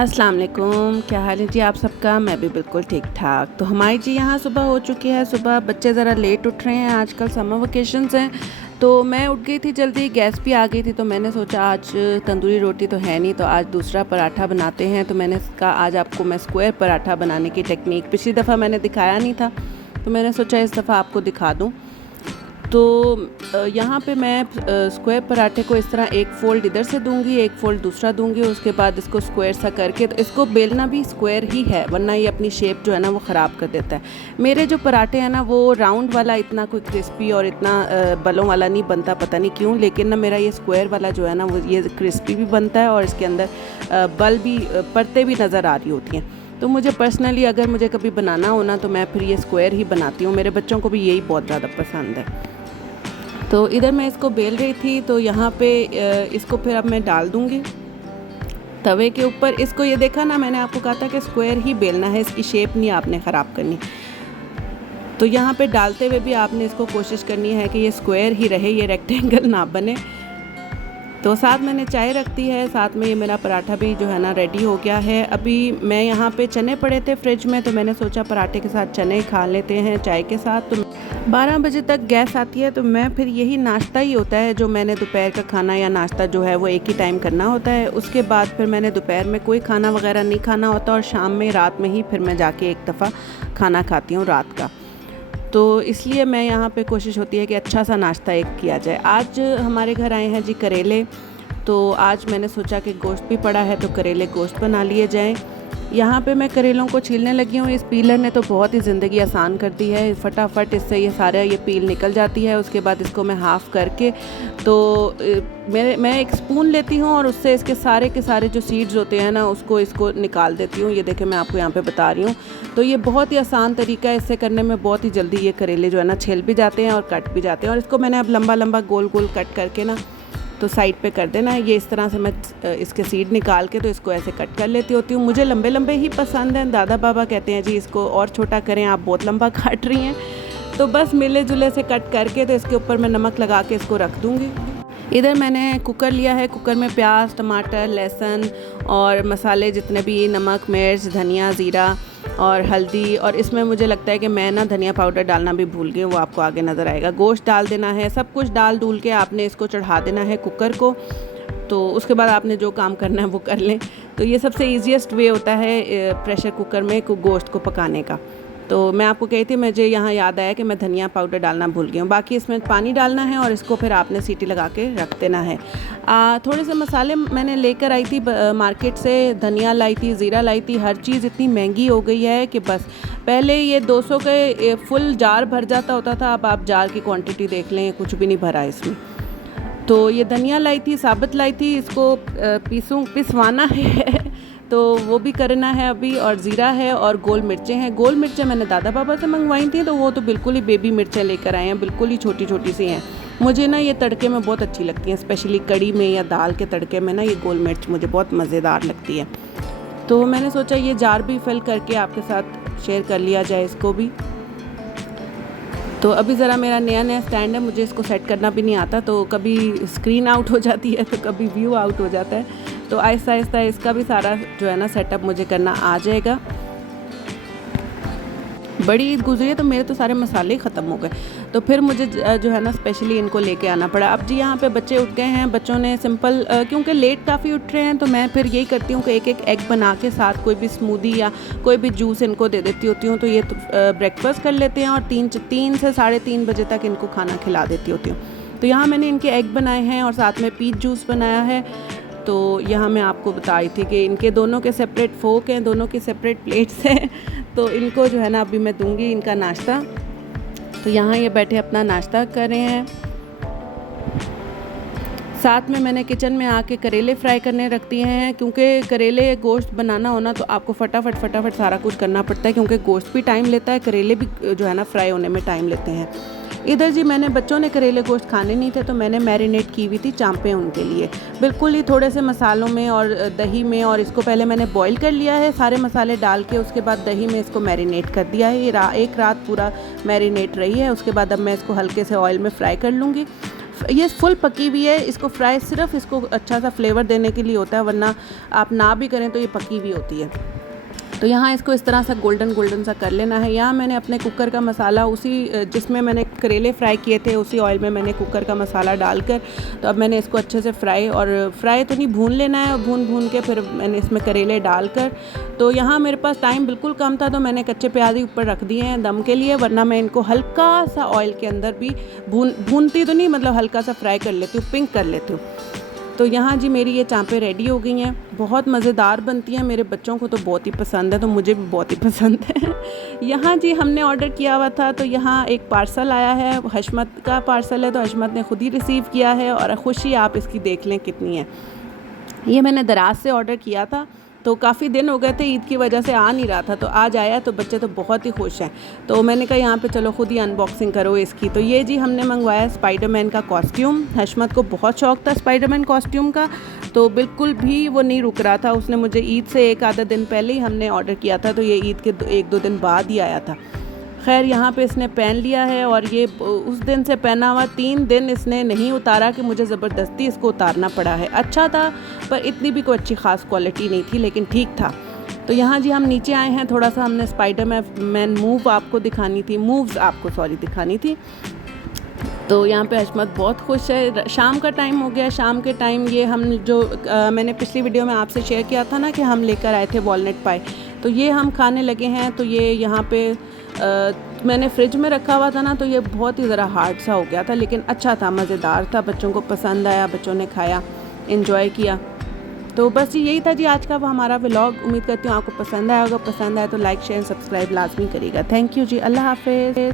अस्सलाम वालेकुम, क्या हाल है जी आप सबका। मैं भी बिल्कुल ठीक ठाक। तो हमारी जी यहाँ सुबह हो चुकी है। सुबह बच्चे ज़रा लेट उठ रहे हैं, आजकल समर वेकेशंस हैं। तो मैं उठ गई थी जल्दी, गैस भी आ गई थी। तो मैंने सोचा आज तंदूरी रोटी तो है नहीं, तो आज दूसरा पराठा बनाते हैं। तो मैंने कहा आज आपको मैं स्क्वायर पराठा बनाने की टेक्निक, पिछली दफ़ा मैंने दिखाया नहीं था, तो मैंने सोचा इस दफ़ा आपको दिखा दूँ। तो यहाँ पे मैं स्क्वायर पराठे को इस तरह एक फ़ोल्ड इधर से दूंगी, एक फ़ोल्ड दूसरा दूंगी। उसके बाद इसको स्क्वायर सा करके, तो इसको बेलना भी स्क्वायर ही है, वरना ये अपनी शेप जो है ना वो ख़राब कर देता है। मेरे जो पराठे हैं ना वो राउंड वाला इतना कोई क्रिस्पी और इतना बलों वाला नहीं बनता, पता नहीं क्यों, लेकिन ना मेरा ये स्क्वायर वाला जो है ना वो ये क्रिस्पी भी बनता है और इसके अंदर बल भी, परतें भी नज़र आ रही होती हैं। तो मुझे पर्सनली अगर मुझे कभी बनाना हो ना तो मैं फिर ये स्क्वायर ही बनाती हूँ। मेरे बच्चों को भी यही बहुत ज़्यादा पसंद है। तो इधर मैं इसको बेल रही थी, तो यहाँ पे इसको फिर अब मैं डाल दूँगी तवे के ऊपर। इसको ये देखा ना, मैंने आपको कहा था कि स्क्वायर ही बेलना है, इसकी शेप नहीं आपने ख़राब करनी। तो यहाँ पे डालते हुए भी आपने इसको कोशिश करनी है कि ये स्क्वायर ही रहे, ये रेक्टेंगल ना बने। तो साथ मैंने चाय रख दी है, साथ में ये मेरा पराठा भी जो है ना रेडी हो गया है। अभी मैं यहाँ पे चने पड़े थे फ्रिज में, तो मैंने सोचा पराठे के साथ चने खा लेते हैं चाय के साथ। तो 12 बजे तक गैस आती है, तो मैं फिर यही नाश्ता ही होता है जो मैंने दोपहर का खाना या नाश्ता जो है वो एक ही टाइम करना होता है। उसके बाद फिर मैंने दोपहर में कोई खाना वगैरह नहीं खाना होता, और शाम में रात में ही फिर मैं जाके एक दफ़ा खाना खाती हूँ रात का। तो इसलिए मैं यहाँ पे कोशिश होती है कि अच्छा सा नाश्ता एक किया जाए। आज हमारे घर आए हैं जी करेले, तो आज मैंने सोचा कि गोश्त भी पड़ा है तो करेले गोश्त बना लिए जाएं। यहाँ पे मैं करेलों को छीलने लगी हूँ। इस पीलर ने तो बहुत ही ज़िंदगी आसान कर दी है, फटाफट इससे ये सारा ये पील निकल जाती है। उसके बाद इसको मैं हाफ़ करके, तो मैं एक स्पून लेती हूँ और उससे इसके सारे के सारे जो सीड्स होते हैं ना उसको इसको निकाल देती हूँ। ये देखें, मैं आपको यहाँ पे बता रही हूँ। तो ये बहुत ही आसान तरीका है, इससे करने में बहुत ही जल्दी ये करेले जो है ना छिल भी जाते हैं और कट भी जाते हैं। और इसको मैंने अब लंबा लंबा गोल गोल कट करके ना तो साइड पे कर देना है। ये इस तरह से मैं इसके सीड निकाल के तो इसको ऐसे कट कर लेती होती हूँ। मुझे लंबे लंबे ही पसंद हैं। दादा बाबा कहते हैं जी इसको और छोटा करें, आप बहुत लंबा काट रही हैं। तो बस मिले जुले से कट करके तो इसके ऊपर मैं नमक लगा के इसको रख दूँगी। इधर मैंने कुकर लिया है, कुकर में प्याज, टमाटर, लहसुन और मसाले जितने भी, नमक, मिर्च, धनिया, ज़ीरा और हल्दी, और इसमें मुझे लगता है कि मैं ना धनिया पाउडर डालना भी भूल गई हूँ, वो आपको आगे नज़र आएगा। गोश्त डाल देना है, सब कुछ डाल डूल के आपने इसको चढ़ा देना है कुकर को। तो उसके बाद आपने जो काम करना है वो कर लें। तो ये सबसे ईजीएस्ट वे होता है प्रेशर कुकर में गोश्त को पकाने का। तो मैं आपको कही थी, मुझे यहाँ याद आया कि मैं धनिया पाउडर डालना भूल गई हूँ। बाकी इसमें पानी डालना है और इसको फिर आपने सीटी लगा के रख देना है। थोड़े से मसाले मैंने लेकर आई थी मार्केट से, धनिया लाई थी, ज़ीरा लाई थी। हर चीज़ इतनी महंगी हो गई है कि बस, पहले ये 200 के फुल जार भर जाता होता था, अब आप जार की क्वांटिटी देख लें, कुछ भी नहीं भरा इसमें। तो ये धनिया लाई थी, साबुत लाई थी, इसको पिसवाना है तो वो भी करना है अभी। और ज़ीरा है और गोल मिर्चें हैं। गोल मिर्चें मैंने दादा बाबा से मंगवाई थी, तो वो तो बिल्कुल ही बेबी मिर्चें लेकर आए हैं, बिल्कुल ही छोटी छोटी सी हैं। मुझे ना ये तड़के में बहुत अच्छी लगती हैं, स्पेशली कड़ी में या दाल के तड़के में ना ये गोल मिर्च मुझे बहुत मज़ेदार लगती है। तो मैंने सोचा ये जार भी फिल करके आपके साथ शेयर कर लिया जाए इसको भी। तो अभी ज़रा मेरा नया नया स्टैंड है, मुझे इसको सेट करना भी नहीं आता, तो कभी स्क्रीन आउट हो जाती है तो कभी व्यू आउट हो जाता है। तो आहिस्ता आहिस्ता इसका भी सारा जो है ना सेटअप मुझे करना आ जाएगा। बड़ी ईद गुजरी है तो मेरे तो सारे मसाले ख़त्म हो गए, तो फिर मुझे जो है ना स्पेशली इनको लेके आना पड़ा। अब जी यहाँ पे बच्चे उठ गए हैं, बच्चों ने सिंपल क्योंकि लेट काफ़ी उठ रहे हैं, तो मैं फिर यही करती हूँ कि एक एक एग बना के साथ कोई भी स्मूदी या कोई भी जूस इनको दे देती होती हूँ। तो ये ब्रेकफास्ट कर लेते हैं और 3 से 3:30 बजे तक इनको खाना खिला देती होती हूँ। तो यहाँ मैंने इनके एग बनाए हैं और साथ में पीच जूस बनाया है। तो यहाँ मैं आपको बताई थी कि इनके दोनों के सेपरेट फोक हैं, दोनों के सेपरेट प्लेट्स हैं। तो इनको जो है ना अभी मैं दूंगी इनका नाश्ता। तो यहाँ ये बैठे अपना नाश्ता कर रहे हैं। साथ में मैंने किचन में आके करेले फ्राई करने रख दिए हैं, क्योंकि करेले गोश्त बनाना होना तो आपको फटाफट सारा कुछ करना पड़ता है, क्योंकि गोश्त भी टाइम लेता है, करेले भी जो है ना फ्राई होने में टाइम लेते हैं। इधर जी मैंने, बच्चों ने करेले गोश्त खाने नहीं थे, तो मैंने मैरिनेट की हुई थी चांपें उनके लिए, बिल्कुल ही थोड़े से मसालों में और दही में। और इसको पहले मैंने बॉईल कर लिया है सारे मसाले डाल के, उसके बाद दही में इसको मैरिनेट कर दिया है। ये एक रात पूरा मैरिनेट रही है। उसके बाद अब मैं इसको हल्के से ऑयल में फ्राई कर लूँगी। ये फुल पकी हुई है। इसको फ्राई सिर्फ इसको अच्छा सा फ्लेवर देने के लिए होता है, वरना आप ना भी करें तो ये पकी हुई होती है। तो यहाँ इसको इस तरह सा गोल्डन सा कर लेना है। यहाँ मैंने अपने कुकर का मसाला उसी जिसमें मैंने करेले फ्राई किए थे उसी ऑयल में मैंने कुकर का मसाला डालकर, तो अब मैंने इसको अच्छे से फ्राई तो नहीं, भून लेना है, और भून के फिर मैंने इसमें करेले डालकर, तो यहाँ मेरे पास टाइम बिल्कुल कम था तो मैंने कच्चे प्याज ही ऊपर रख दिए हैं दम के लिए, वरना मैं इनको हल्का सा ऑयल के अंदर भी भूनती तो नहीं, मतलब हल्का सा फ्राई कर लेती हूँ, पिंक कर लेती हूँ। तो यहाँ जी मेरी ये चांपें रेडी हो गई हैं, बहुत मज़ेदार बनती हैं, मेरे बच्चों को तो बहुत ही पसंद है, तो मुझे भी बहुत ही पसंद है। यहाँ जी हमने ऑर्डर किया हुआ था, तो यहाँ एक पार्सल आया है, हशमत का पार्सल है, तो हशमत ने ख़ुद ही रिसीव किया है, और खुशी आप इसकी देख लें कितनी है। ये मैंने दराज से ऑर्डर किया था, तो काफ़ी दिन हो गए थे, ईद की वजह से आ नहीं रहा था, तो आज आया, तो बच्चे तो बहुत ही खुश हैं। तो मैंने कहा यहाँ पे चलो ख़ुद ही अनबॉक्सिंग करो इसकी। तो ये जी हमने मंगवाया स्पाइडरमैन का कॉस्ट्यूम। हशमत को बहुत शौक़ था स्पाइडरमैन कॉस्ट्यूम का, तो बिल्कुल भी वो नहीं रुक रहा था। उसने मुझे ईद से एक आधा दिन पहले ही हमने ऑर्डर किया था, तो ये ईद के 1-2 दिन बाद ही आया था। खैर यहाँ पे इसने पहन लिया है, और ये उस दिन से पहना हुआ 3 दिन इसने नहीं उतारा कि मुझे ज़बरदस्ती इसको उतारना पड़ा है। अच्छा था, पर इतनी भी कोई अच्छी ख़ास क्वालिटी नहीं थी, लेकिन ठीक था। तो यहाँ जी हम नीचे आए हैं, थोड़ा सा हमने स्पाइडरमैन मूव्स आपको दिखानी थी। तो यहाँ पे हशमत बहुत खुश है। शाम का टाइम हो गया, शाम के टाइम ये हम जो मैंने पिछली वीडियो में आपसे शेयर किया था ना कि हम लेकर आए थे वॉलनट पाई, तो ये हम खाने लगे हैं। तो ये यहाँ पे मैंने फ्रिज में रखा हुआ था ना, तो ये बहुत ही ज़रा हार्ड सा हो गया था, लेकिन अच्छा था, मज़ेदार था, बच्चों को पसंद आया, बच्चों ने खाया, एंजॉय किया। तो बस यही था जी आज का हमारा व्लॉग। उम्मीद करती हूँ आपको पसंद आया होगा। पसंद आया तो लाइक शेयर सब्सक्राइब लाजमी करिएगा। थैंक यू जी, अल्लाह हाफ़िज़।